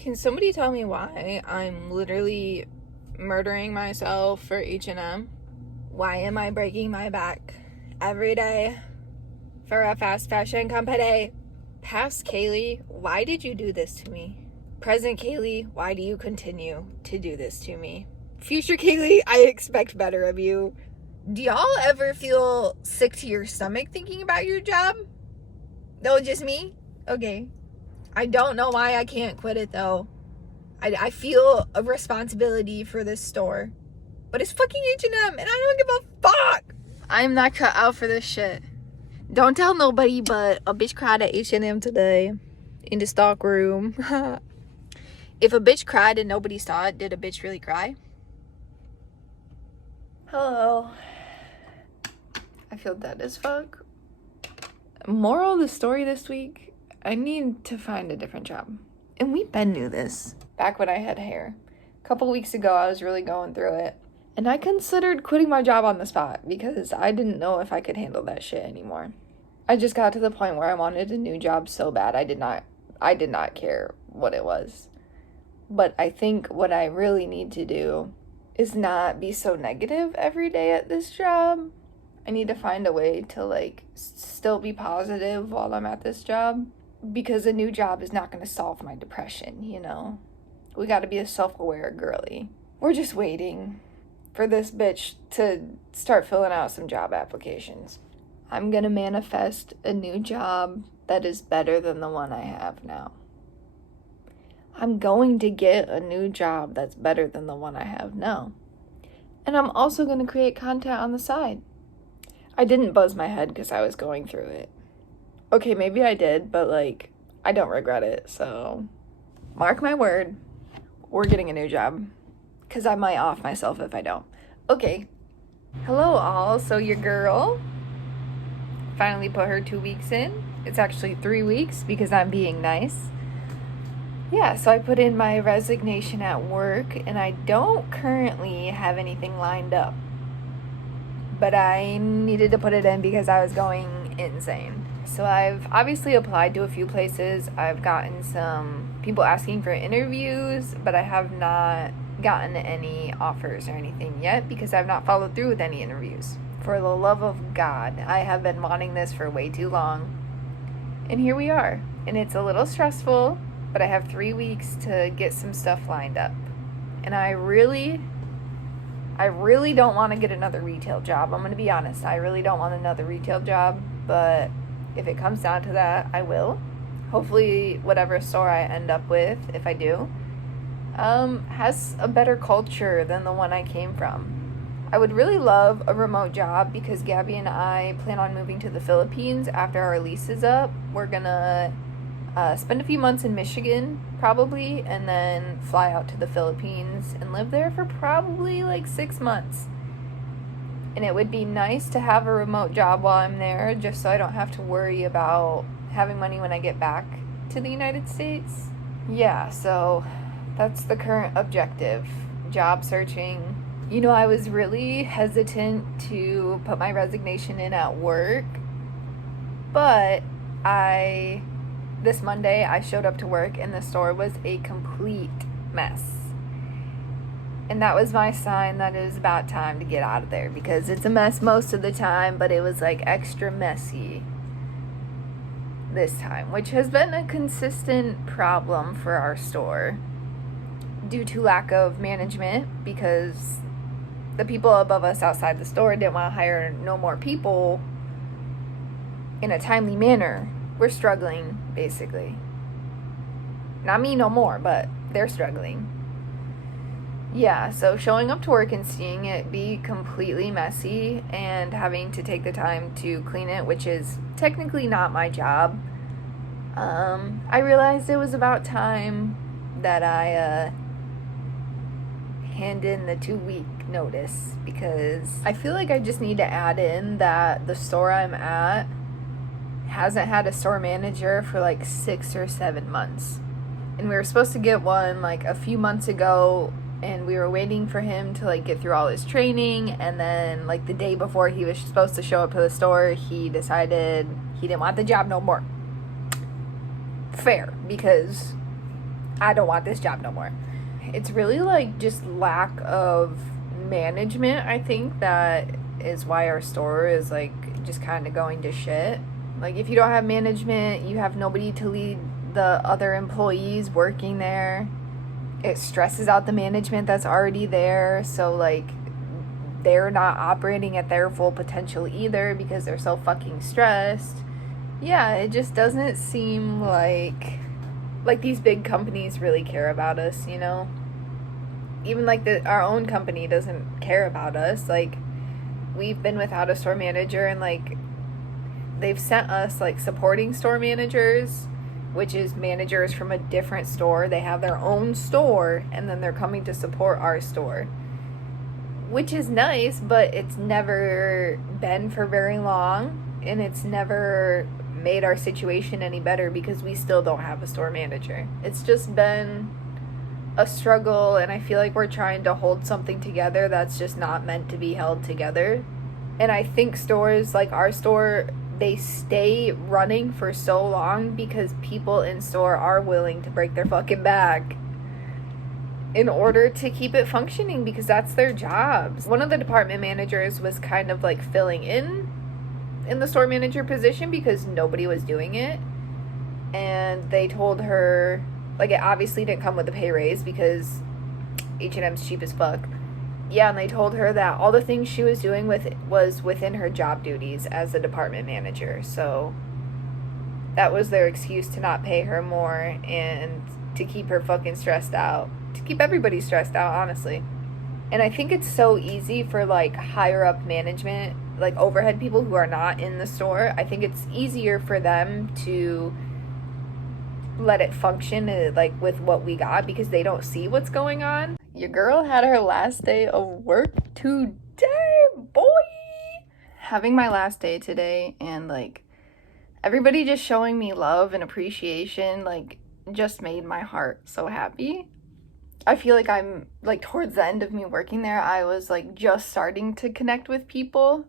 Can somebody tell me why I'm literally murdering myself for H&M? Why am I breaking my back every day for a fast fashion company? Past Kaylee, why did you do this to me? Present Kaylee, why do you continue to do this to me? Future Kaylee, I expect better of you. Do y'all ever feel sick to your stomach thinking about your job? No, just me? Okay. I don't know why I can't quit it though. I feel a responsibility for this store. But it's fucking H&M and I don't give a fuck. I'm not cut out for this shit. Don't tell nobody, but a bitch cried at H&M today in the stock room. If a bitch cried and nobody saw it, did a bitch really cry? Hello. I feel dead as fuck. Moral of the story this week, I need to find a different job. And we Ben knew this back when I had hair. A couple weeks ago, I was really going through it. And I considered quitting my job on the spot because I didn't know if I could handle that shit anymore. I just got to the point where I wanted a new job so bad. I did not care what it was. But I think what I really need to do is not be so negative every day at this job. I need to find a way to still be positive while I'm at this job, because a new job is not going to solve my depression, you know. We got to be a self-aware girly. We're just waiting for this bitch to start filling out some job applications. I'm going to manifest a new job that is better than the one I have now. I'm going to get a new job that's better than the one I have now. And I'm also going to create content on the side. I didn't buzz my head because I was going through it. Okay, maybe I did, but I don't regret it. So mark my word, we're getting a new job, because I might off myself if I don't. Okay, hello all. So your girl finally put her 2 weeks in. It's actually 3 weeks because I'm being nice. Yeah, so I put in my resignation at work, and I don't currently have anything lined up. But I needed to put it in because I was going insane. So I've obviously applied to a few places. I've gotten some people asking for interviews, but I have not gotten any offers or anything yet because I've not followed through with any interviews. For the love of God, I have been wanting this for way too long. And here we are. And it's a little stressful, but I have 3 weeks to get some stuff lined up. And I really don't want to get another retail job. I'm going to be honest. I really don't want another retail job, but if it comes down to that, I will. Hopefully, whatever store I end up with, if I do, has a better culture than the one I came from. I would really love a remote job because Gabby and I plan on moving to the Philippines after our lease is up. We're going to spend a few months in Michigan, probably, and then fly out to the Philippines and live there for probably 6 months. And it would be nice to have a remote job while I'm there, just so I don't have to worry about having money when I get back to the United States. Yeah, so that's the current objective, job searching. You know, I was really hesitant to put my resignation in at work, but this Monday, I showed up to work and the store was a complete mess. And that was my sign that it was about time to get out of there, because it's a mess most of the time, but it was extra messy this time, which has been a consistent problem for our store due to lack of management, because the people above us outside the store didn't want to hire no more people in a timely manner. We're struggling, basically. Not me no more, but they're struggling. Yeah, so showing up to work and seeing it be completely messy and having to take the time to clean it, which is technically not my job, I realized it was about time that I hand in the 2-week notice, because I feel like I just need to add in that the store I'm at hasn't had a store manager for 6 or 7 months. And we were supposed to get one a few months ago, and we were waiting for him to get through all his training, and then the day before he was supposed to show up to the store, he decided he didn't want the job no more. Fair, because I don't want this job no more. It's really like just lack of management, I think, that is why our store is like just kind of going to shit. Like, if you don't have management, you have nobody to lead the other employees working there. It stresses out the management that's already there, so like they're not operating at their full potential either because they're so fucking stressed. Yeah, it just doesn't seem like these big companies really care about us, you know? Even like our own company doesn't care about us. Like, we've been without a store manager, and like they've sent us like supporting store managers, which is managers from a different store. They have their own store, and then they're coming to support our store, which is nice, but it's never been for very long, and it's never made our situation any better because we still don't have a store manager. It's just been a struggle, and I feel like we're trying to hold something together that's just not meant to be held together. And I think stores like our store, they stay running for so long because people in store are willing to break their fucking back in order to keep it functioning, because that's their jobs. One of the department managers was kind of like filling in the store manager position because nobody was doing it, and they told her, like, it obviously didn't come with a pay raise because H&M's cheap as fuck. Yeah, and they told her that all the things she was doing was within her job duties as a department manager. So that was their excuse to not pay her more and to keep her fucking stressed out. To keep everybody stressed out, honestly. And I think it's so easy for like higher up management, like overhead people who are not in the store. I think it's easier for them to let it function like with what we got because they don't see what's going on. Your girl had her last day of work today, boy. Having my last day today, and like everybody just showing me love and appreciation, like, just made my heart so happy. I feel like I'm like towards the end of me working there, I was like just starting to connect with people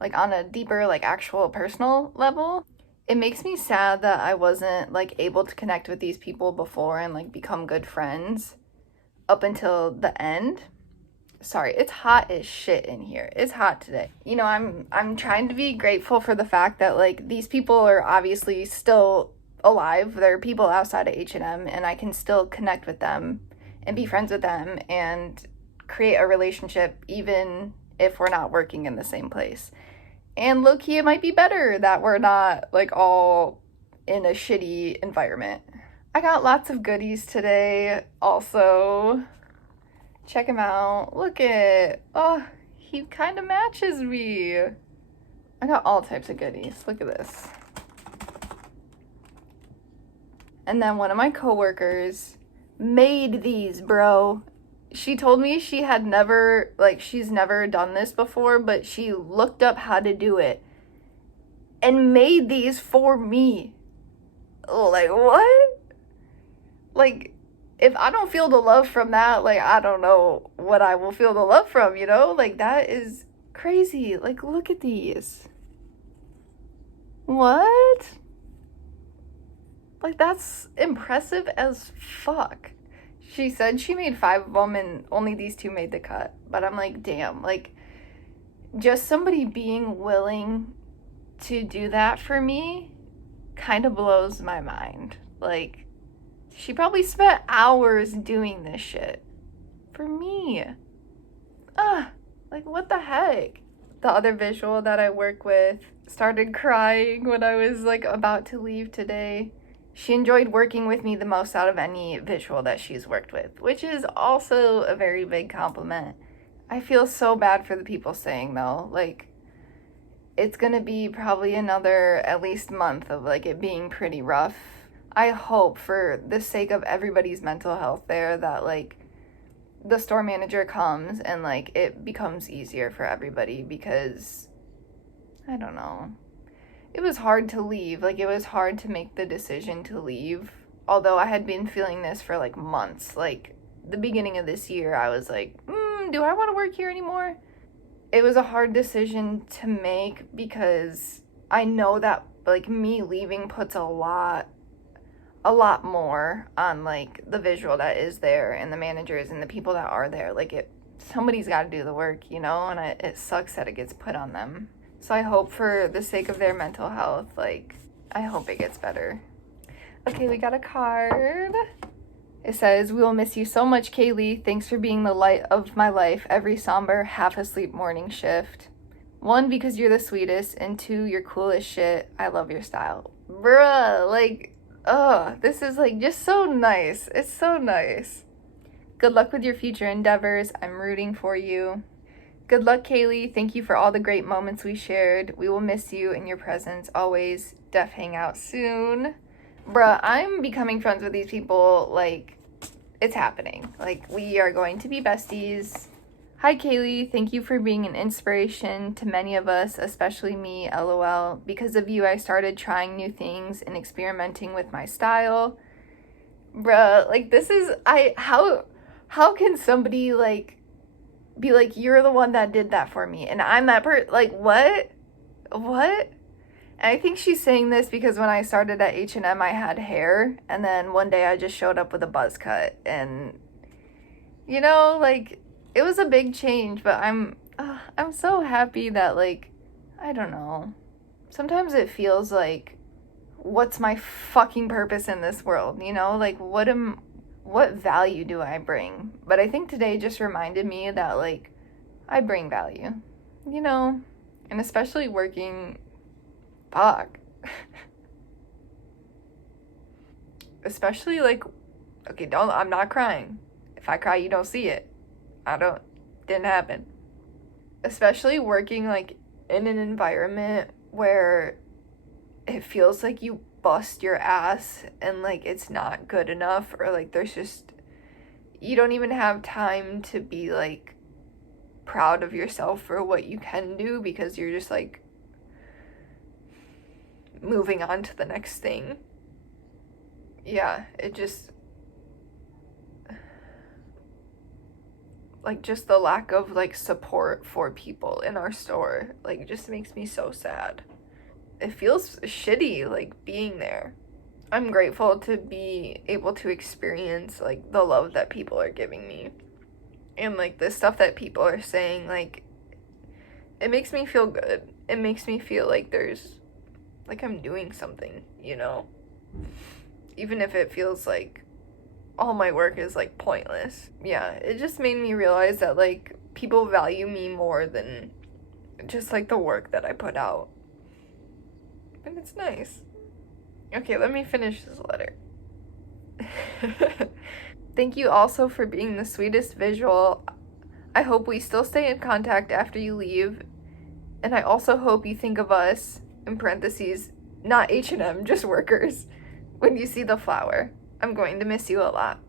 like on a deeper, like actual personal level. It makes me sad that I wasn't like able to connect with these people before and like become good friends up until the end. Sorry, it's hot as shit in here. It's hot today. You know, I'm trying to be grateful for the fact that like these people are obviously still alive. There are people outside of H&M, and I can still connect with them and be friends with them and create a relationship even if we're not working in the same place. And low-key, it might be better that we're not like all in a shitty environment. I got lots of goodies today also. Check him out. Look at, oh, he kind of matches me. I got all types of goodies. Look at this. And then one of my coworkers made these, bro. She told me she had never, like, she's never done this before, but she looked up how to do it and made these for me. Oh, like, what? Like, if I don't feel the love from that, like, I don't know what I will feel the love from, you know? Like, that is crazy. Like, look at these. What? Like, that's impressive as fuck. She said she made 5 of them and only these 2 made the cut. But I'm like, damn, like, just somebody being willing to do that for me kind of blows my mind. Like, she probably spent hours doing this shit for me. Like, what the heck? The other visual that I work with started crying when I was like about to leave today. She enjoyed working with me the most out of any visual that she's worked with, which is also a very big compliment. I feel so bad for the people saying, though, like, it's gonna be probably another at least month of like it being pretty rough. I hope for the sake of everybody's mental health there that like the store manager comes and like it becomes easier for everybody, because I don't know. It was hard to leave. Like, it was hard to make the decision to leave. Although I had been feeling this for like months. Like, the beginning of this year, I was like, do I want to work here anymore? It was a hard decision to make because I know that like me leaving puts a lot a lot more on like the visual that is there and the managers and the people that are there. Like somebody's got to do the work, you know, and it sucks that it gets put on them. So I hope for the sake of their mental health, like I hope it gets better. Okay, we got a card. It says, "We will miss you so much, Kaylee. Thanks for being the light of my life every somber, half-asleep morning shift. 1, because you're the sweetest, and 2, you're cool as shit. I love your style." Bruh, like, this is like just so nice. It's so nice. "Good luck with your future endeavors. I'm rooting for you. Good luck, Kaylee. Thank you for all the great moments we shared. We will miss you and your presence always. Def hang out soon." Bruh, I'm becoming friends with these people. Like, it's happening. Like, we are going to be besties. "Hi, Kaylee. Thank you for being an inspiration to many of us, especially me, LOL. Because of you, I started trying new things and experimenting with my style." Bruh, like, this is, how can somebody, like, be like, "You're the one that did that for me, and I'm that like, what? And I think she's saying this because when I started at H&M, I had hair, and then one day I just showed up with a buzz cut, and, you know, like, it was a big change, but I'm so happy that, like, I don't know. Sometimes it feels like, what's my fucking purpose in this world, you know? Like, what value do I bring? But I think today just reminded me that, like, I bring value, you know? And especially working, fuck. Especially, like, okay, I'm not crying. If I cry, you don't see it. Didn't happen. Especially working, like, in an environment where it feels like you bust your ass and, like, it's not good enough, or, like, you don't even have time to be, like, proud of yourself for what you can do because you're just, like, moving on to the next thing. Yeah, it just, like, just the lack of, like, support for people in our store, like, just makes me so sad. It feels shitty, like, being there. I'm grateful to be able to experience, like, the love that people are giving me. And, like, the stuff that people are saying, like, it makes me feel good. It makes me feel like like, I'm doing something, you know? Even if it feels like all my work is, like, pointless. Yeah, it just made me realize that, like, people value me more than just, like, the work that I put out. And it's nice. Okay, let me finish this letter. "Thank you also for being the sweetest visual. I hope we still stay in contact after you leave. And I also hope you think of us, in parentheses, not H&M, just workers, when you see the flower. I'm going to miss you a lot."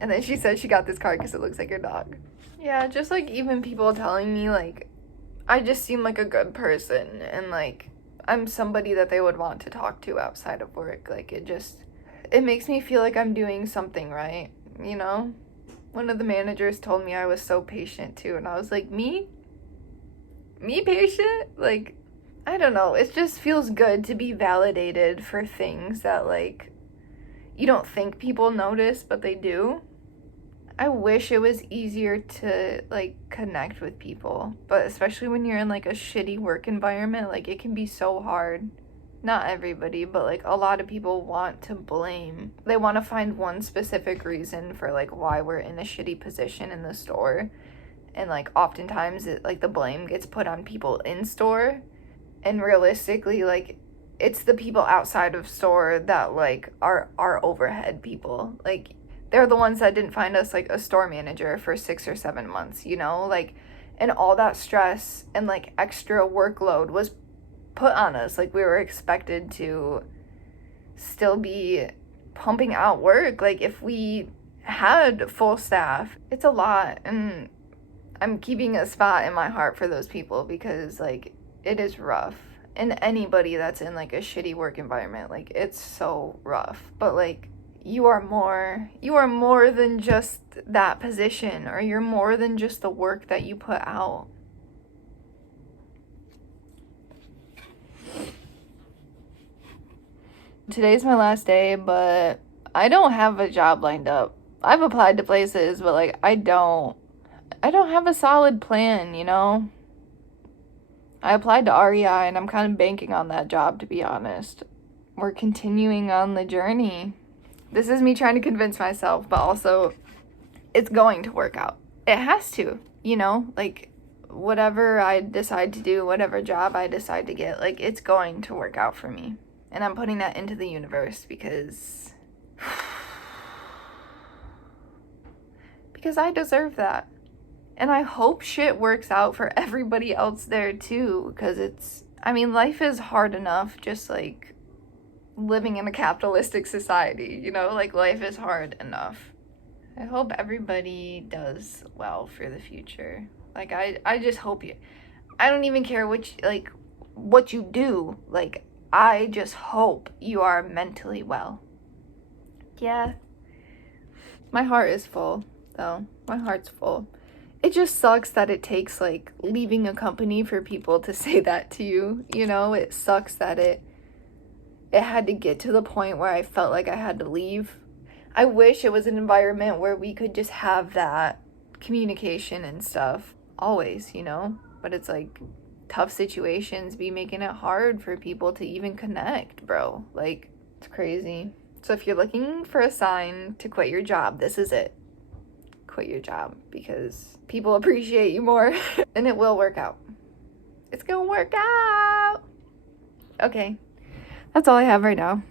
And then she said she got this card because it looks like your dog. Yeah, just, like, even people telling me, like, I just seem like a good person, and, like, I'm somebody that they would want to talk to outside of work. Like, it makes me feel like I'm doing something right, you know? One of the managers told me I was so patient, too, and I was like, me? Me patient? Like, I don't know. It just feels good to be validated for things that, like, you don't think people notice, but they do. I wish it was easier to, like, connect with people, but especially when you're in, like, a shitty work environment, like, it can be so hard. Not everybody, but, like, a lot of people want to blame. They want to find one specific reason for, like, why we're in a shitty position in the store. And, like, oftentimes, the blame gets put on people in store. And realistically, like, it's the people outside of store that, like, are overhead people. Like, they're the ones that didn't find us, like, a store manager for 6 or 7 months, you know? Like, and all that stress and, like, extra workload was put on us. Like, we were expected to still be pumping out work. Like, if we had full staff, it's a lot. And I'm keeping a spot in my heart for those people because, like, it is rough. And anybody that's in, like, a shitty work environment, like, it's so rough. But, like, you are more than just that position, or you're more than just the work that you put out. Today's my last day, but I don't have a job lined up. I've applied to places, but like I don't have a solid plan, you know? I applied to REI and I'm kind of banking on that job, to be honest. We're continuing on the journey. This is me trying to convince myself, but also it's going to work out. It has to, you know? Like, whatever I decide to do, whatever job I decide to get, like, it's going to work out for me. And I'm putting that into the universe because I deserve that. And I hope shit works out for everybody else there too, because life is hard enough just like living in a capitalistic society, you know? Like, life is hard enough. I hope everybody does well for the future. Like, I just hope I don't even care what you do. Like, I just hope you are mentally well. Yeah. My heart is full, though. My heart's full. It just sucks that it takes, like, leaving a company for people to say that to you, you know? It sucks that it had to get to the point where I felt like I had to leave. I wish it was an environment where we could just have that communication and stuff always, you know? But it's like tough situations be making it hard for people to even connect, bro. Like, it's crazy. So if you're looking for a sign to quit your job, this is it. Quit your job because people appreciate you more and it will work out. It's gonna work out. Okay, that's all I have right now.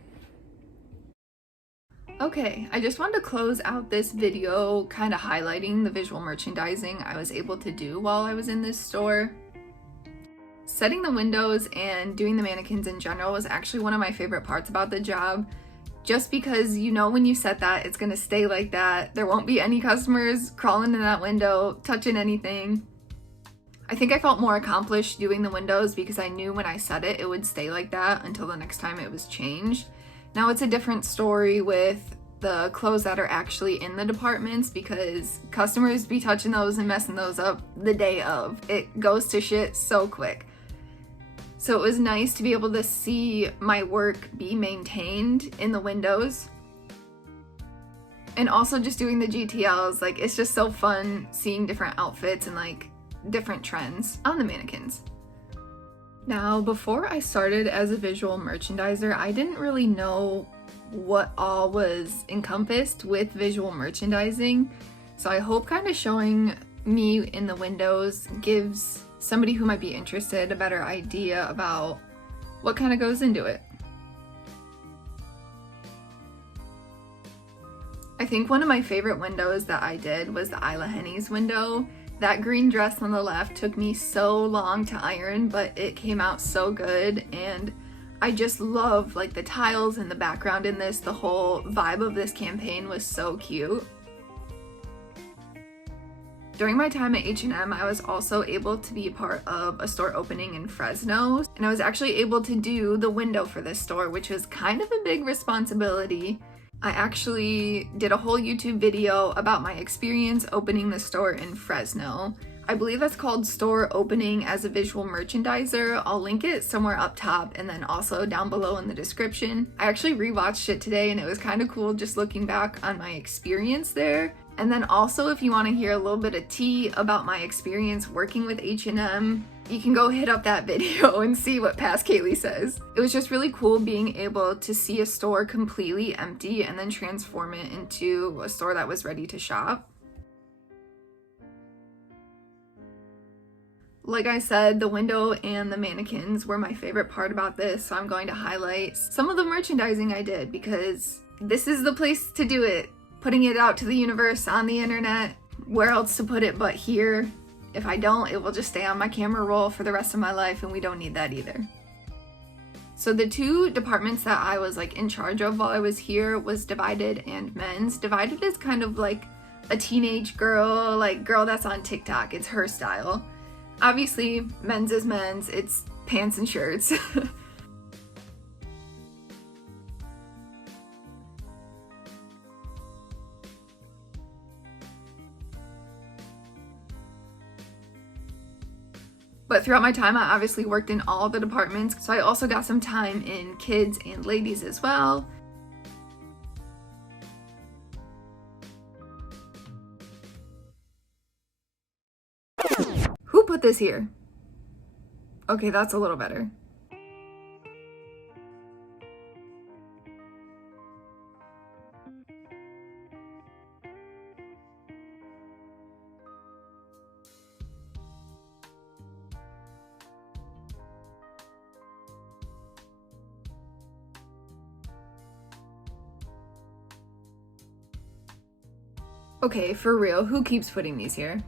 Okay, I just wanted to close out this video kind of highlighting the visual merchandising I was able to do while I was in this store. Setting the windows and doing the mannequins in general was actually one of my favorite parts about the job, just because you know when you set that, it's gonna stay like that. There won't be any customers crawling in that window, touching anything. I think I felt more accomplished doing the windows because I knew when I set it, it would stay like that until the next time it was changed. Now it's a different story with the clothes that are actually in the departments because customers be touching those and messing those up the day of. It goes to shit so quick. So it was nice to be able to see my work be maintained in the windows. And also just doing the GTLs, like it's just so fun seeing different outfits and like different trends on the mannequins. Now, before I started as a visual merchandiser, I didn't really know what all was encompassed with visual merchandising. So I hope kind of showing me in the windows gives somebody who might be interested a better idea about what kind of goes into it. I think one of my favorite windows that I did was the Isla Henny's window. That green dress on the left took me so long to iron, but it came out so good, and I just love like the tiles and the background in this. The whole vibe of this campaign was so cute. During my time at H&M, I was also able to be a part of a store opening in Fresno, and I was actually able to do the window for this store, which was kind of a big responsibility. I actually did a whole YouTube video about my experience opening the store in Fresno. I believe that's called Store Opening as a Visual Merchandiser. I'll link it somewhere up top and then also down below in the description. I actually rewatched it today and it was kind of cool just looking back on my experience there. And then also, if you want to hear a little bit of tea about my experience working with H&M, you can go hit up that video and see what Past Kaylee says. It was just really cool being able to see a store completely empty and then transform it into a store that was ready to shop. Like I said, the window and the mannequins were my favorite part about this, so I'm going to highlight some of the merchandising I did because this is the place to do it. Putting it out to the universe on the internet. Where else to put it but here? If I don't, it will just stay on my camera roll for the rest of my life, and we don't need that either. So the two departments that I was like in charge of while I was here was Divided and Men's. Divided is kind of like a teenage girl, like girl that's on TikTok. It's her style. Obviously, Men's is men's. It's pants and shirts. But throughout my time, I obviously worked in all the departments, so I also got some time in kids and ladies as well. Who put this here? Okay, that's a little better. Okay, for real, who keeps putting these here?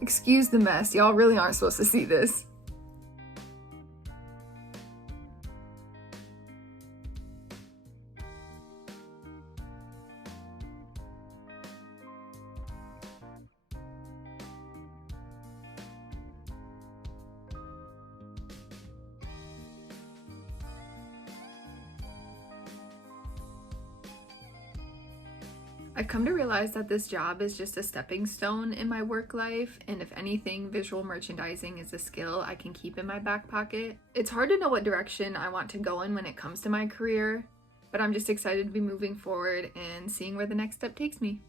Excuse the mess, y'all really aren't supposed to see this. I've come to realize that this job is just a stepping stone in my work life, and if anything, visual merchandising is a skill I can keep in my back pocket. It's hard to know what direction I want to go in when it comes to my career, but I'm just excited to be moving forward and seeing where the next step takes me.